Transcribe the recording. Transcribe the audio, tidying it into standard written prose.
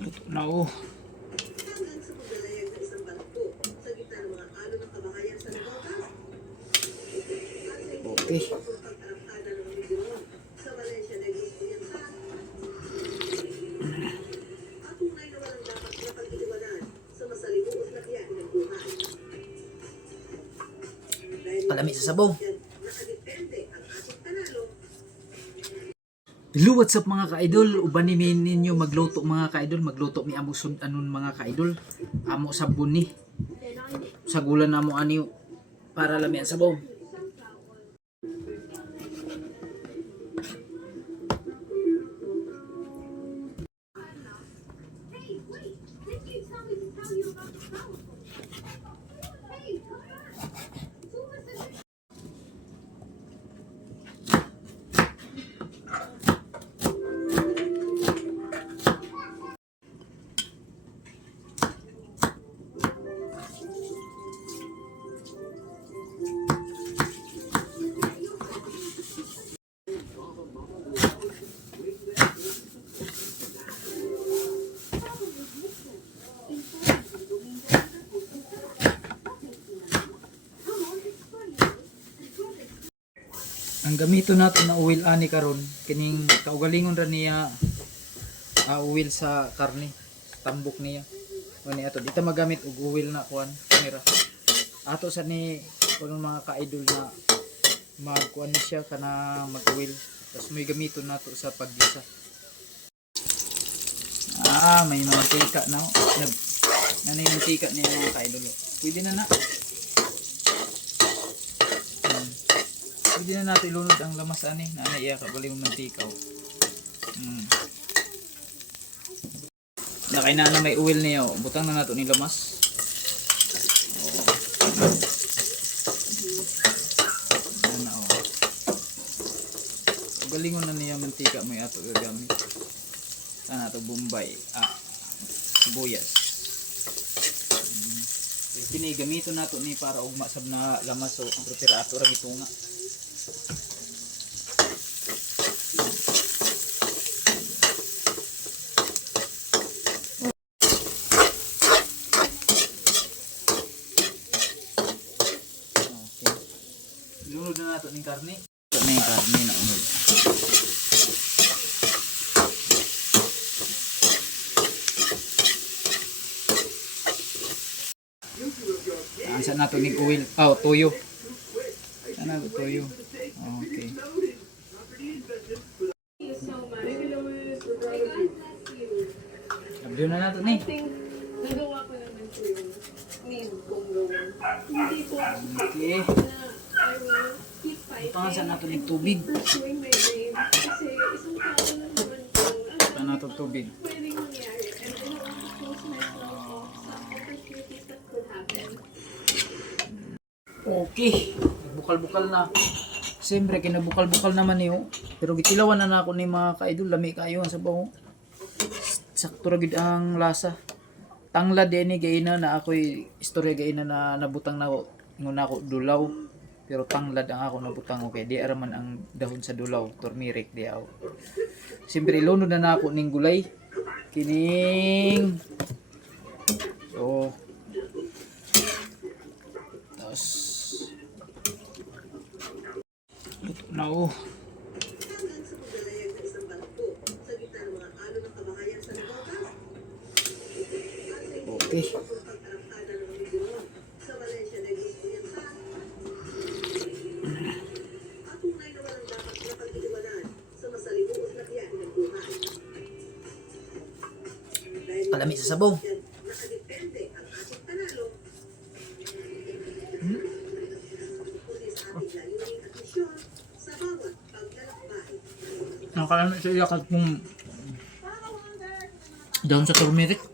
Luto na oh. Okay. Palami sa sabaw. Hello, what's up mga ka-idol? Uban ni ninyo magluto mga ka-idol. Magluto mi amo sud anon mga ka-idol. Amo sabon ni. Sa gulan namo ani para lami ang sabaw. Ang gamito nato na oil ani karon kining kaugalingon ra niya oil sa karne, tambok niya. Ani ato dito magamit og oil na kuan kamera. Ato sa ni kuno mga ka-idol na magkuan ni siya kana mag-oil. Tapos may gamito nato sa paggisa. May mantika na. Nanay mantika niya mga ka-idol. Pwede na na. Pwede na natin ilunod ang lamas ani na iya kabali ng mantika. Nakay na may oil niya. Butang na nato ni lamas. Galingon na niya mantika may ato gagamit. Sana ato bombay. Sibuyas. Kini gamito nato ni para ugma sab na lamas so prepare ato ra gitunga. Lunod na nato ning karne. Ito na yung karne na unod. Ansa nato ning oil. Toyo. Ano toyo? Okay. Abdo na nato ni. Nagawa ko naman po yung need kong gawin. Hindi po Okay. I will keep fighting. Pangasan nato ning tubig. Pursuing my dream. Kasi isang tao lang naman po. Ano nato tubig. Pwedeng mangyari. And I don't want to close myself off sa opportunities that could happen. Okay. Bukal-bukal na. Siyempre kinabukal-bukal naman niyo. Pero gitilawan na ako ni mga ka-idol. Lami kayo ang sabaw. Sakto ra gid ang lasa. Tanglad din ni gaina na ako'y istorya gaina na nabutang na ingon ako dulaw. Pero tanglad ang ako nabutang okay. Di araman ang dahon sa dulaw, turmeric di ako. Siyempre ilunod na ako ning gulay. Kining tapos luto na oh. Okay. Palami sa sabaw. Nakalami sa iya kung dahon sa turmeric.